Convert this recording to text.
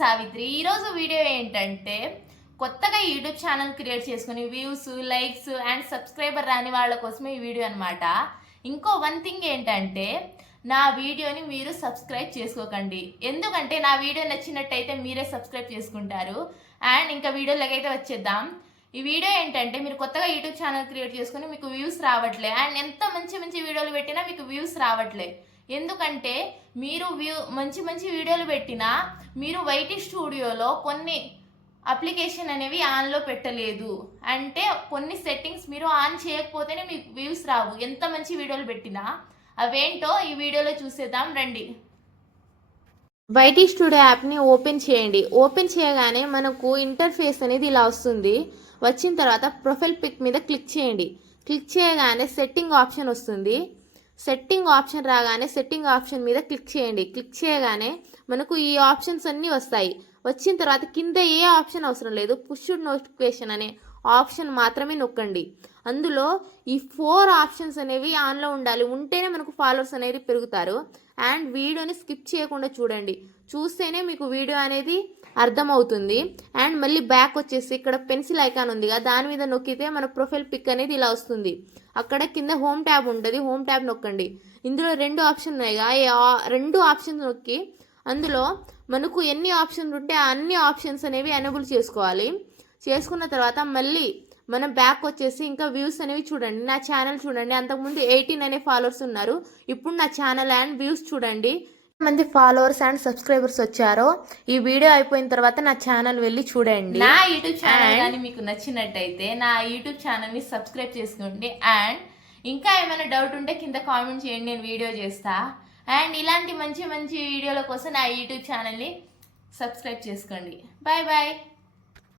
సావిత్రి. ఈరోజు వీడియో ఏంటంటే కొత్తగా యూట్యూబ్ ఛానల్ క్రియేట్ చేసుకుని వ్యూస్, లైక్స్ అండ్ సబ్స్క్రైబర్ రాని వాళ్ళ కోసమే ఈ వీడియో అనమాట. ఇంకో వన్ థింగ్ ఏంటంటే నా వీడియోని మీరు సబ్స్క్రైబ్ చేసుకోకండి. ఎందుకంటే నా వీడియో నచ్చినట్టయితే మీరే సబ్స్క్రైబ్ చేసుకుంటారు. అండ్ ఇంకా వీడియోలోకి అయితే వచ్చేద్దాం. ఈ వీడియో ఏంటంటే మీరు కొత్తగా యూట్యూబ్ ఛానల్ క్రియేట్ చేసుకుని మీకు వ్యూస్ రావట్లే అండ్ ఎంత మంచి మంచి వీడియోలు పెట్టినా మీకు వ్యూస్ రావట్లే. ఎందుకంటే మీరు మంచి మంచి వీడియోలు పెట్టినా మీరు వైటీ స్టూడియోలో కొన్ని అప్లికేషన్ అనేవి ఆన్లో పెట్టలేదు. అంటే కొన్ని సెట్టింగ్స్ మీరు ఆన్ చేయకపోతేనే మీకు వ్యూస్ రావు ఎంత మంచి వీడియోలు పెట్టినా. అవేంటో ఈ వీడియోలో చూసేద్దాం రండి. వైటీ స్టూడియో యాప్ని ఓపెన్ చేయండి. ఓపెన్ చేయగానే మనకు ఇంటర్ఫేస్ అనేది ఇలా వస్తుంది. వచ్చిన తర్వాత ప్రొఫైల్ పిక్ మీద క్లిక్ చేయండి. క్లిక్ చేయగానే సెట్టింగ్ ఆప్షన్ వస్తుంది. సెట్టింగ్ ఆప్షన్ రాగానే సెట్టింగ్ ఆప్షన్ మీద క్లిక్ చేయండి. క్లిక్ చేయగానే మనకు ఈ ఆప్షన్స్ అన్నీ వస్తాయి. వచ్చిన తర్వాత కింద ఏ ఆప్షన్ అవసరం లేదు, పుష్ నోటిఫికేషన్ అనే ఆప్షన్ మాత్రమే నొక్కండి. అందులో ఈ 4 ఆప్షన్స్ అనేవి ఆన్లో ఉండాలి. ఉంటేనే మనకు ఫాలోవర్స్ అనేది పెరుగుతారు. అండ్ వీడియోని స్కిప్ చేయకుండా చూడండి. చూస్తేనే మీకు వీడియో అనేది అర్థమవుతుంది. అండ్ మళ్ళీ బ్యాక్ వచ్చేసి ఇక్కడ పెన్సిల్ ఐకాన్ ఉంది కదా, దాని మీద నొక్కితే మన ప్రొఫైల్ పిక్ అనేది ఇలా వస్తుంది. అక్కడ కింద హోమ్ ట్యాబ్ ఉంటుంది, హోమ్ ట్యాబ్ నొక్కండి. ఇందులో 2 ఆప్షన్ ఉన్నాయి కదా, ఈ 2 ఆప్షన్స్ నొక్కి అందులో మనకు ఎన్ని ఆప్షన్స్ ఉంటే అన్ని ఆప్షన్స్ అనేవి ఎనేబుల్ చేసుకోవాలి. చేసుకున్న తర్వాత మళ్ళీ మనం బ్యాక్ వచ్చేసి ఇంకా వ్యూస్ అనేవి చూడండి. నా ఛానల్ చూడండి, అంతకుముందు 18 అనే ఫాలోవర్స్ ఉన్నారు. ఇప్పుడు నా ఛానల్ అండ్ వ్యూస్ చూడండి మంది ఫాలోవర్స్ అండ్ సబ్స్క్రైబర్స్ వచ్చారో. ఈ వీడియో అయిపోయిన తర్వాత నా ఛానల్ వెళ్ళి చూడండి. నా యూట్యూబ్ ఛానల్ కానీ మీకు నచ్చినట్టయితే నా యూట్యూబ్ ఛానల్ని సబ్స్క్రైబ్ చేసుకోండి. అండ్ ఇంకా ఏమైనా డౌట్ ఉంటే కింద కామెంట్ చేయండి, నేను వీడియో చేస్తా. అండ్ ఇలాంటి మంచి మంచి వీడియోల కోసం నా యూట్యూబ్ ఛానల్ని సబ్స్క్రైబ్ చేసుకోండి. Bye bye.